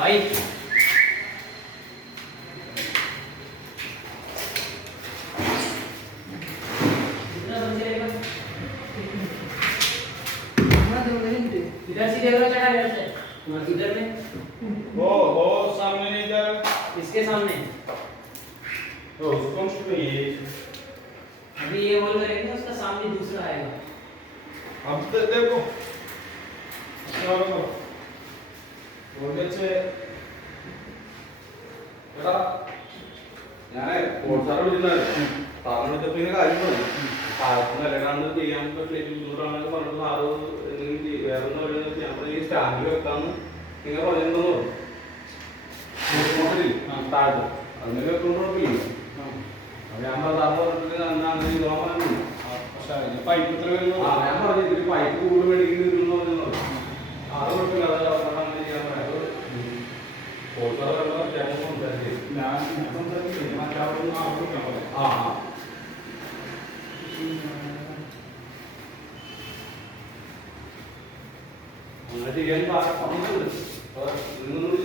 भाई इधर से देखो चढ़ा इधर से इधर में वो सामने नहीं जा रहा इसके सामने तो उसको शुरू ये अभी ये होल करेंगे उसका सामने दूसरा आएगा अब तो देखो चलो बोले से എടാ ഞാനേ കോഴ്സാറ് വിളിച്ചിട്ടുണ്ടായിരുന്നു സാറിന് വിളിച്ചപ്പോൾ ഇങ്ങനെ കാര്യം പറഞ്ഞു സാറൊന്നും അല്ലാണ്ട് ചെയ്യാൻ പറ്റില്ല ബുദ്ധിമുട്ടാണെന്നൊക്കെ പറഞ്ഞിട്ട് സാറ് എന്തെങ്കിലും വേറെ ഒന്നും പറയുന്നത് നമ്മൾ ഈ സ്റ്റാൻഡിൽ വെക്കാമെന്ന് നിങ്ങൾ പറഞ്ഞിട്ടുണ്ടെന്ന് പറഞ്ഞു താഴത്ത് അങ്ങനെ വെക്കുമ്പോൾ കുഴപ്പമില്ല അപ്പോൾ ഞാൻ സാറ് പറഞ്ഞിട്ട് അങ്ങനെ ചെയ്തോളാൻ പറഞ്ഞു പക്ഷേ പൈപ്പ് ഇത്ര വരുന്നു ഞാൻ പറഞ്ഞു ഇതിൽ പൈപ്പ് കൂടുതൽ മേടിക്കുന്നു പറഞ്ഞു അത് കുഴപ്പമില്ല അത് അങ്ങനെ ചെയ്യാൻ പറയാം കോഴ്സാറ് വരുമ്പോൾ ചേട്ടൻ സംസാരിച്ചു ഞാൻ സംസാരിക്കില്ല മറ്റാളൊന്നും ആവശ്യം ആ അങ്ങനെ ചെയ്യാൻ പറഞ്ഞിട്ടുണ്ട് നിങ്ങളൊന്നും